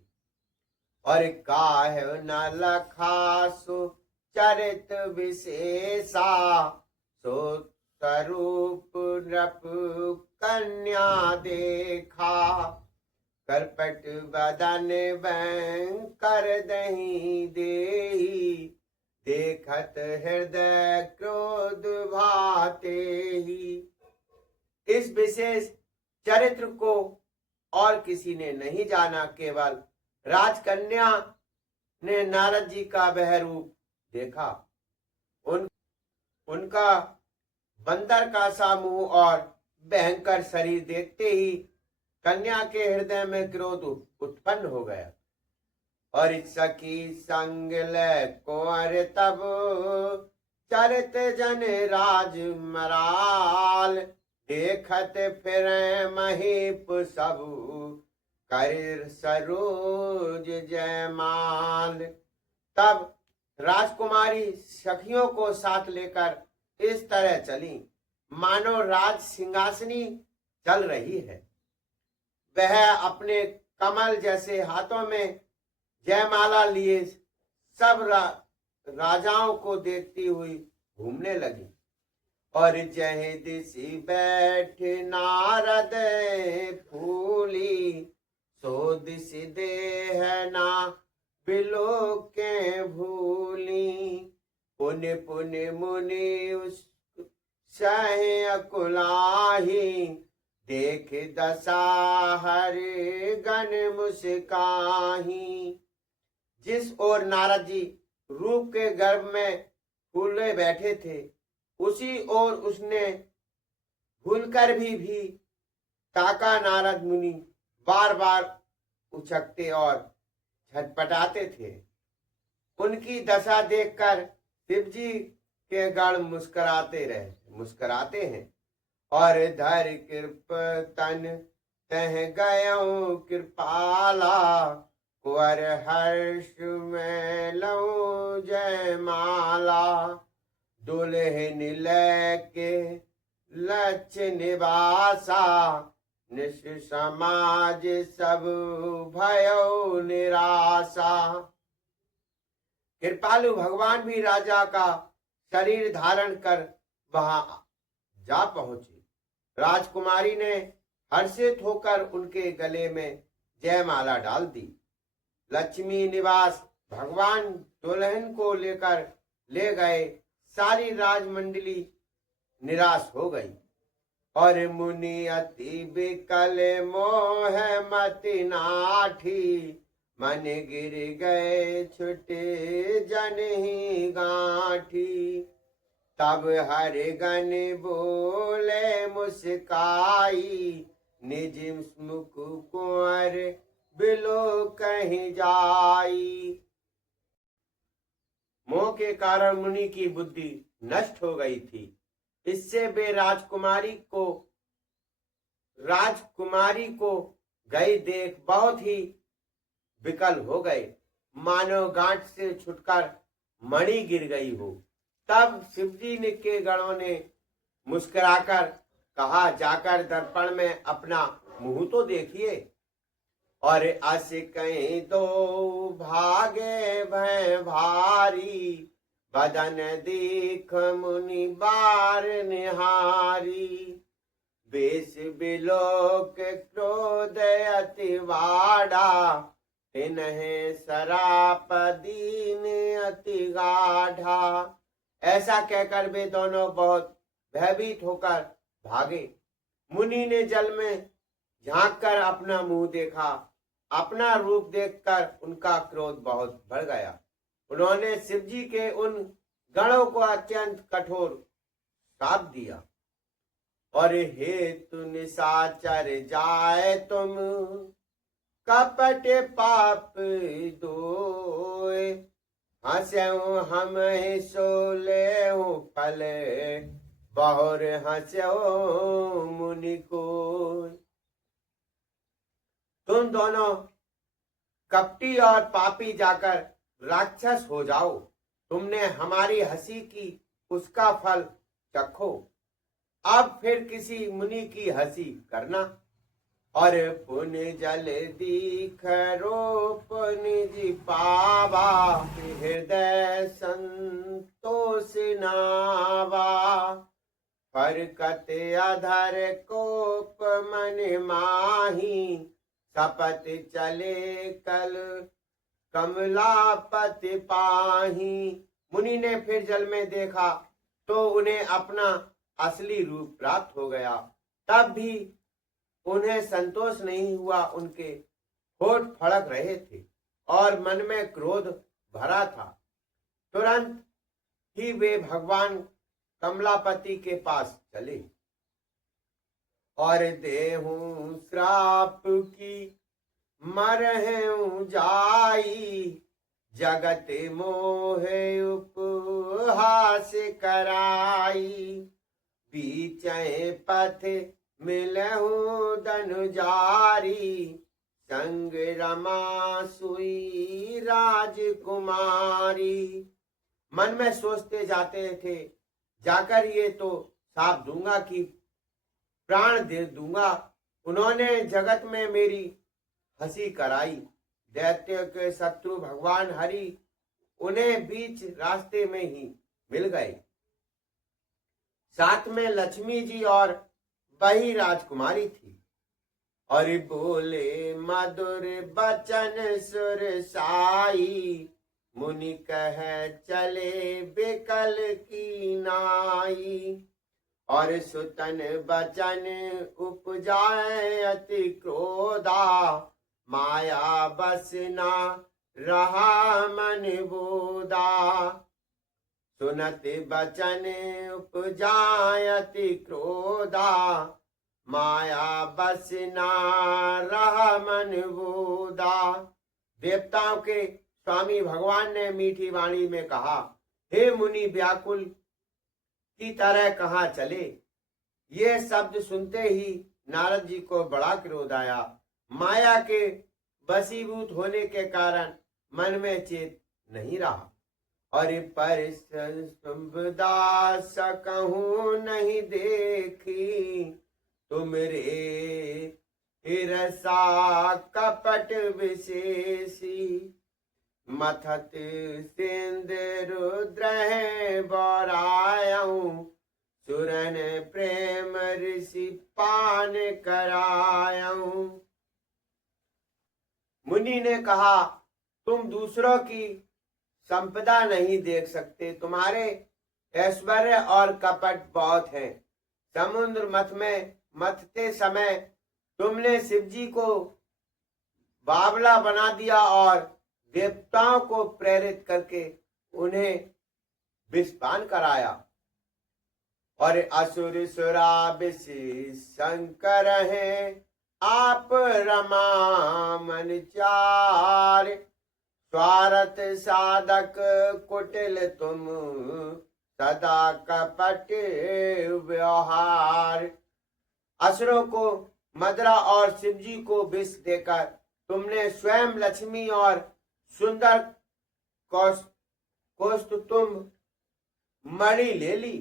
और काहे न लखा सो चरित विशेषा, सो स्वरूप नृप कन्या देखा, करपट बदन कर दही देही, देखत हृदय क्रोध भाते ही। इस विशेष चरित्र को और किसी ने नहीं जाना, केवल राजकन्या ने नारद जी का वह रूप देखा। उनका बंदर का सा मुंह और भयंकर शरीर देखते ही कन्या के हृदय में क्रोध उत्पन्न हो गया। और सखी संग ले कुंवर तब, चरित जन राज मराल, देखत फिर महीप सब, कर सरोज जयमाल। तब राजकुमारी सखियों को साथ लेकर इस तरह चली मानो राज सिंहासनी चल रही है। वह अपने कमल जैसे हाथों में जयमाला लिए सब राजाओं को देखती हुई घूमने लगी। और जह दिसी बैठ नारद फूली, सो दिस देह ना बिलो के भूली, पुण्य पुण्य मुनि उस सहे अकुलाही, देख दशा हरि गण मुस्काही। जिस ओर नारद जी रूप के गर्भ में फूले बैठे थे, उसी ओर उसने भूलकर भी ताका। नारद मुनि बार बार उछकते और छटपटाते थे। उनकी दशा देखकर शिवजी के गण मुस्कुराते हैं। और धर कृप तन तह गयो कृपाला, कुंवर हर्ष में लो जयमाला, दुल्हन लेके लक्ष्य निवासा, निश समाज सब भयो निराशा। कृपालु भगवान भी राजा का शरीर धारण कर वहां जा पहुंचे। राजकुमारी ने हर्षित होकर उनके गले में जयमाला डाल दी। लक्ष्मी निवास भगवान दुल्हन को लेकर ले गए। सारी राजमंडली निराश हो गई। और मुनि अति बिकल मोह मति नाठी, मन गिर गए छुटे जन ही गांठी। तब हरि गण बोले मुस्काई, निज मुख कुंवर बिलो कहीं जाई। मोह के कारण मुनि की बुद्धि नष्ट हो गई थी। इससे वे राजकुमारी को गई देख बहुत ही विकल हो गए, मानो गांठ से छुटकर मणि गिर गई हो। तब शिवजी ने के गणों ने मुस्कुराकर कहा, जाकर दर्पण में अपना मुंह तो देखिए। और अस कहीं दो भागे भय भारी, बदन देख मुनि बार निहारी। बेस बिलोक क्रोध अति वाड़ा, तिन्हें सराप दीन अति गाढ़ा। ऐसा कहकर वे दोनों बहुत भयभीत होकर भागे। मुनि ने जल में झांककर अपना मुंह देखा। अपना रूप देखकर उनका क्रोध बहुत बढ़ गया। उन्होंने शिवजी के उन गणों को अत्यंत कठोर श्राप दिया। और हेतु निशाचर जाए तुम, कपट पाप दोए, हंस्यो हम सोले फल, बहुर हंस्यो मुनि को। तुम दोनों कपटी और पापी जाकर राक्षस हो जाओ। तुमने हमारी हंसी की उसका फल चखो। अब फिर किसी मुनि की हंसी करना। और पुण्य जल दीख रूप निज पावा, हृदय संतोष नावा। फरकत अधर कोप मन माही, सपत चले कल कमलापति पाही। मुनि ने फिर जल में देखा तो उन्हें अपना असली रूप प्राप्त हो गया। तब भी उन्हें संतोष नहीं हुआ। उनके होठ फड़क रहे थे और मन में क्रोध भरा था। तुरंत ही वे भगवान कमलापति के पास चले और देहूं श्राप की मरहूं जाई, जगत मोहे उपहास कराई। बीचे पथ मिलहूं धनुजारी, संग रमा सुई राजकुमारी। मन में सोचते जाते थे, जाकर ये तो साफ दूंगा कि प्राण दे दूंगा। उन्होंने जगत में मेरी हंसी कराई। दैत्य के शत्रु भगवान हरि उन्हें बीच रास्ते में ही मिल गए। साथ में लक्ष्मी जी और वही राजकुमारी थी। और बोले मधुर बचन सुर साई, मुनि कह चले बिकल की नाई। और सुतन बचन उपजाए अति क्रोधा, माया बस ना रहा मन बोधा। सुनत बचन उपजाए अति क्रोधा, माया बस ना रहा मन बोधा। देवताओं के स्वामी भगवान ने मीठी वाणी में कहा, हे मुनि व्याकुल की तरह कहाँ चले। ये शब्द सुनते ही नारद जी को बड़ा क्रोध आया। माया के वशीभूत होने के कारण मन में चेत नहीं रहा। और पर संपदा सकहूं नहीं देखी, तुमरे हिरसा कपट विशेषी। मथत सिंदूर रुद्र बौरायऊं, सुरन प्रेम ऋषि पान करायऊं। मुनि ने कहा, तुम दूसरों की संपदा नहीं देख सकते, तुम्हारे ऐश्वर्य और कपट बहुत हैं। समुद्र मथ में मथते समय तुमने शिवजी को बावला बना दिया और देवताओं को प्रेरित करके उन्हें विषपान कराया। और असुर सुरा विष शंकर है, आप रमा मन चार। स्वार्थ साधक कुटिल तुम, सदा कपट व्यवहार। असुरों को मदरा और शिवजी को विष देकर तुमने स्वयं लक्ष्मी और सुंदर कौस्तुभ मणि ले ली।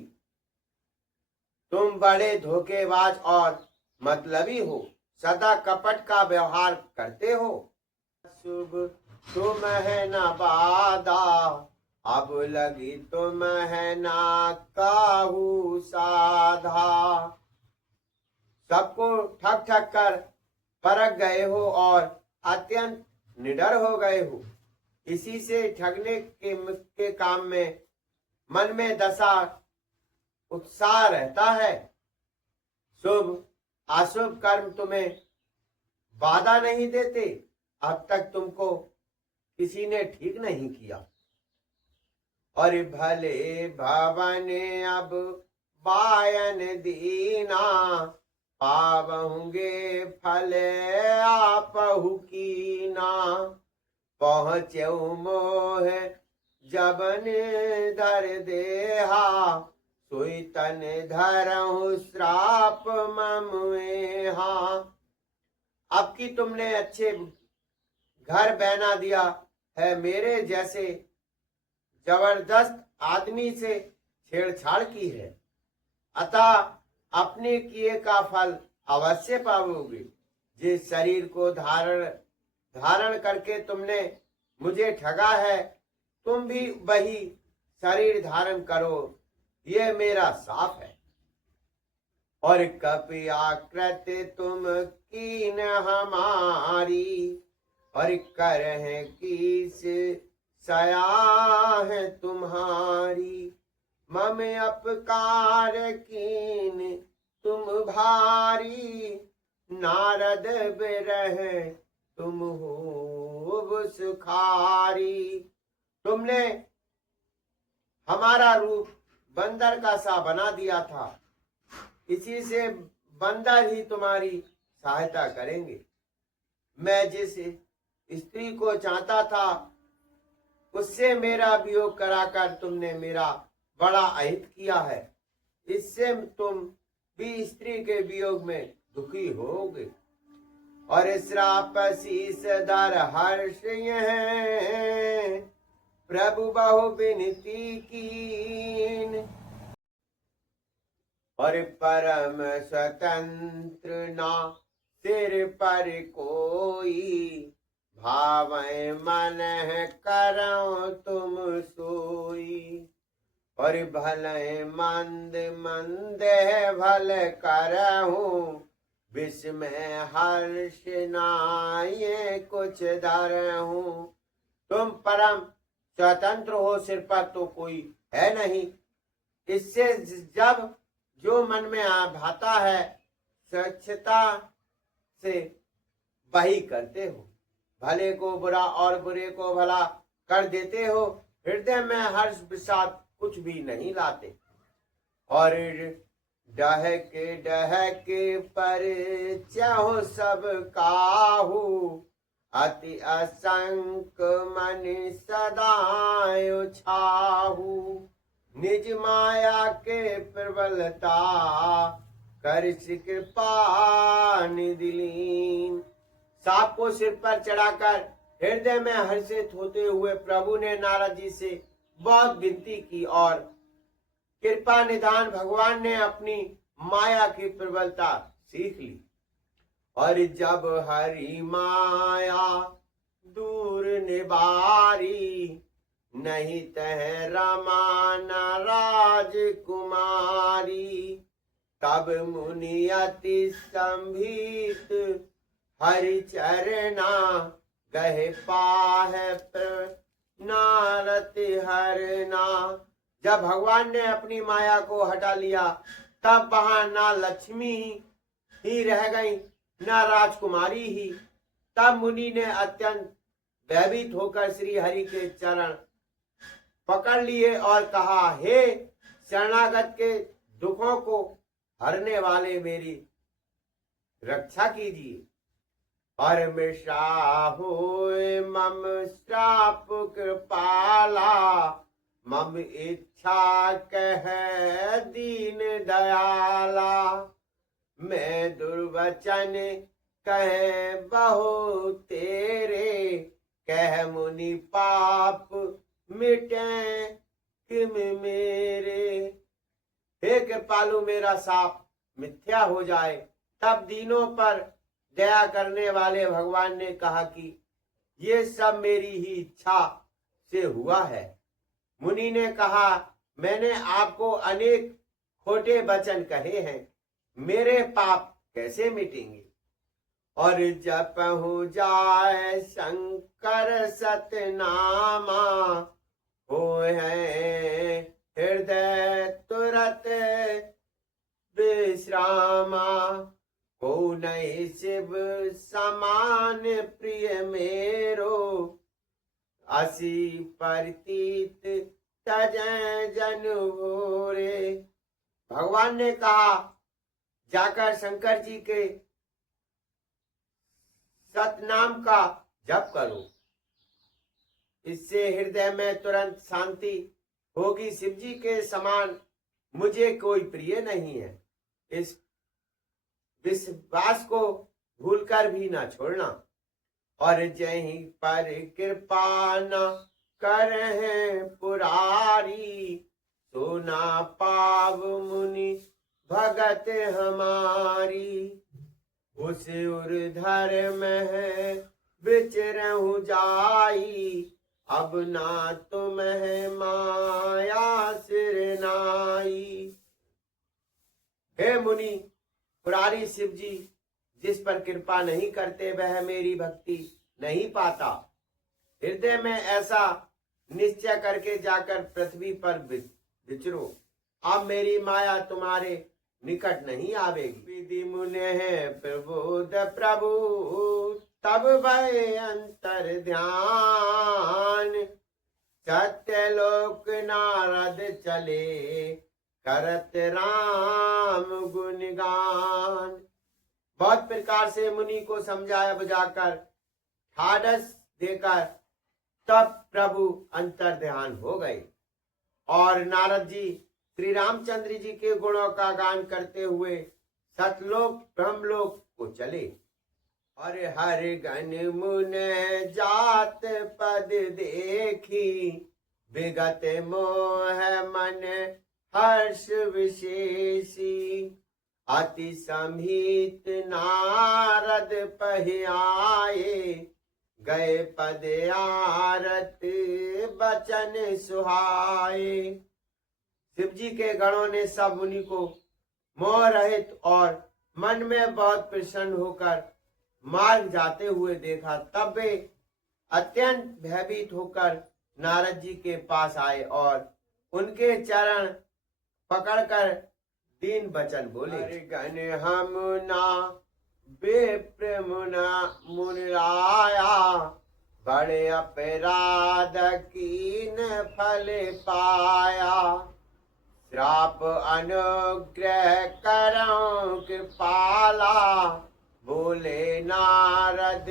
तुम बड़े धोखेबाज और मतलबी हो, सदा कपट का व्यवहार करते हो। शुभ तुम है न बाधा, अब लगी तुम है ना काहू साधा। सबको ठग ठग कर परख गए हो और अत्यंत निडर हो गए हो। इसी से ठगने के काम में मन में दशा उत्साह रहता है। शुभ अशुभ कर्म तुम्हें बाधा नहीं देते। अब तक तुमको किसी ने ठीक नहीं किया। और भले भवन अब बायन दीना, पावहुंगे फल आपहु कीना। पहुँचे मोह जबन धर देहा, सोई तन धरहु श्राप ममुहा। अब की तुमने अच्छे घर बना दिया है, मेरे जैसे जबरदस्त आदमी से छेड़छाड़ की है, अतः अपने किए का फल अवश्य पाओगे। जिस शरीर को धारण करके तुमने मुझे ठगा है, तुम भी वही शरीर धारण करो, ये मेरा साफ है। और कपि आकृत तुम कीन हमारी, और करह कीस सयाह तुम्हारी। मम अपकार कीन तुम भारी, नारद बिरह तुम हो सुखारी। तुमने हमारा रूप बंदर का सा बना दिया था, इसी से बंदर ही तुम्हारी सहायता करेंगे। मैं जिस स्त्री को चाहता था उससे मेरा वियोग कराकर तुमने मेरा बड़ा अहित किया है, इससे तुम भी स्त्री के वियोग में दुखी होगे। और श्राप शीस दर हर्ष है, प्रभु बहु विनती कीन। और परम स्वतंत्र ना सिर पर कोई, भावै मन करो तुम सोई। और भले मंद मंद भल करहूं, विस्मय हर्ष नाये कुछ धरहूं। तुम परम स्वतंत्र हो, सिर पर तो कोई है नहीं, इससे जब जो मन में भाता है स्वच्छता से वही करते हो। भले को बुरा और बुरे को भला कर देते हो, हृदय में हर्ष विषाद कुछ भी नहीं लाते। और डहके पर चाहो सब काहू, अति असंक मन सदा छाहू। निज माया के प्रबलता कर कृपा निधिलीन। सांप को सिर पर चढ़ाकर हृदय में हर्षित होते हुए प्रभु ने नारद जी से बहुत विनती की, और कृपा निधान भगवान ने अपनी माया की प्रबलता सीख ली। और जब हरि माया दूर निबारी, नहीं तह रमा न राजकुमारी। तब मुनि अति संभीत हरि चरना, गहे पाह नारत हरना। जब भगवान ने अपनी माया को हटा लिया, तब वहां ना लक्ष्मी ही रह गई ना राजकुमारी ही। तब मुनि ने अत्यंत भयभीत होकर श्री हरि के चरण पकड़ लिए और कहा, हे शरणागत के दुखों को हरने वाले, मेरी रक्षा कीजिए। और मिश्रा होए मम श्राप कृपाला, मम इच्छा कह दीन दयाला। मैं दुर्वचन कह बहु तेरे, कह मुनि पाप मिटे किम मेरे। हे कृपालु, मेरा साप मिथ्या हो जाए। तब दीनों पर दया करने वाले भगवान ने कहा कि ये सब मेरी ही इच्छा से हुआ है। मुनि ने कहा, मैंने आपको अनेक खोटे वचन कहे हैं, मेरे पाप कैसे मिटेंगे। और जपहु जाए शंकर सतनामा, हो है हृदय तुरत विश्रामा। हो नहीं शिव समान प्रिय मेरो, असी प्रतीत तजै जन भोरे। भगवान ने कहा, जाकर शंकर जी के सतनाम का जप करो, इससे हृदय में तुरंत शांति होगी। शिव जी के समान मुझे कोई प्रिय नहीं है। इस विश्वास को भूलकर भी ना छोड़ना। और जहीं पर कृपा न करहे पुरारी, तो ना पाव मुनि भगत हमारी। उस उर्धर में विचरहु जाई, अब ना तुम है माया सिर नाई। हे मुनि पुरारी शिव जी जिस पर कृपा नहीं करते वह मेरी भक्ति नहीं पाता। हृदय में ऐसा निश्चय करके जाकर पृथ्वी पर विचरो। अब मेरी माया तुम्हारे निकट नहीं आवेगी। विधि मुने है प्रबोध प्रभु तब भय अंतर ध्यान। सत्यलोक नारद चले करत राम गुणगान। बहुत प्रकार से मुनि को समझाया बुझाकर ठाडस देकर तब प्रभु अंतर ध्यान हो गए और नारद जी श्री रामचंद्र जी के गुणों का गान करते हुए सतलोक ब्रह्मलोक को चले। और हर गण मुन जात पद देखी विगत मोह मन हर्ष विशेषी। अति समीत नारद पहियाए गए पद आरत बचन सुहाए। शिव जी के गणों ने सब मुनि को मोह रहित और मन में बहुत प्रसन्न होकर मार्ग जाते हुए देखा। तब वे अत्यंत भयभीत होकर नारद जी के पास आए और उनके चरण पकड़कर दीन वचन बोले। गण हम ना विप्र मुना मुनिराया बड़े अपराध कीन फल पाया। श्राप अनुग्रह करो कृपाला बोले नारद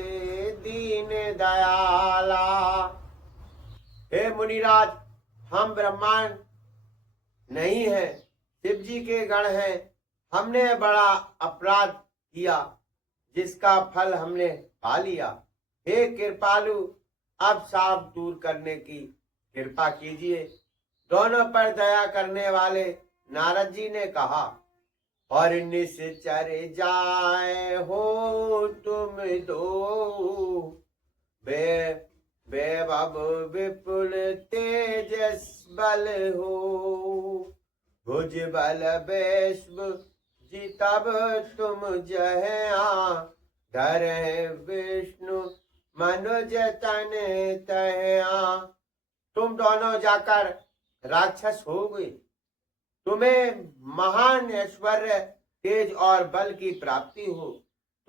दीन दयाला। हे मुनिराज, हम ब्रह्मांड नहीं है, शिव जी के गण हैं। हमने बड़ा अपराध किया जिसका फल हमने पा लिया। हे कृपालु, अब साफ दूर करने की कृपा कीजिए। दोनों पर दया करने वाले नारद जी ने कहा, और निश्चर जाए हो तुम दो वैभव विपुल तेजस बल हो। भुज बल वैश्व जी तब तुम जहाँ धरे विष्णु मनुज तन तया। तुम दोनों जाकर राक्षस हो गए। तुम्हें महान ऐश्वर्य तेज और बल की प्राप्ति हो।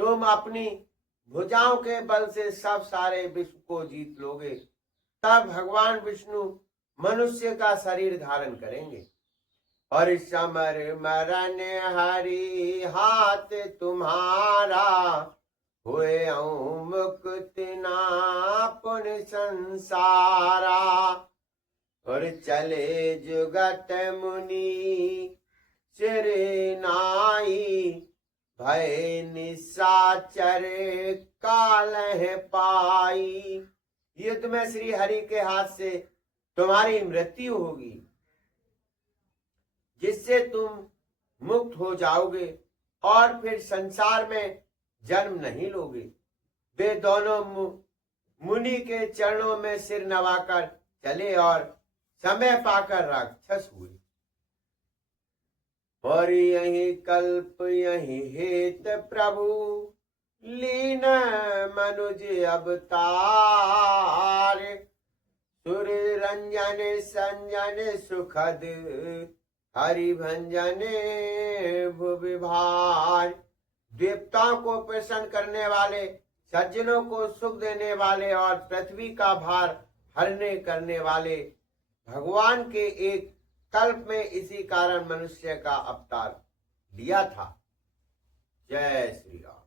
तुम अपनी भुजाओं के बल से सब सारे विश्व को जीत लोगे। तब भगवान विष्णु मनुष्य का शरीर धारण करेंगे और समर मरण हरि हाथ तुम्हारा हुए मुक्ति ना पुण्य संसारा। और चले जुगत मुनि सिर नाई भय निशाचर काल पाई। युद्ध में श्री हरि के हाथ से तुम्हारी मृत्यु होगी जिससे तुम मुक्त हो जाओगे और फिर संसार में जन्म नहीं लोगे। वे दोनों मुनि के चरणों में सिर नवाकर चले और समय पाकर राक्षस हुए। और यही कल्प यही हेत प्रभु लीन मनुज अवतार। सुर रंजन संजन सुखद हरि भंजन भुवि भार। देवताओं को प्रसन्न करने वाले, सज्जनों को सुख देने वाले और पृथ्वी का भार हरने करने वाले भगवान के एक कल्प में इसी कारण मनुष्य का अवतार लिया था। जय श्री राम।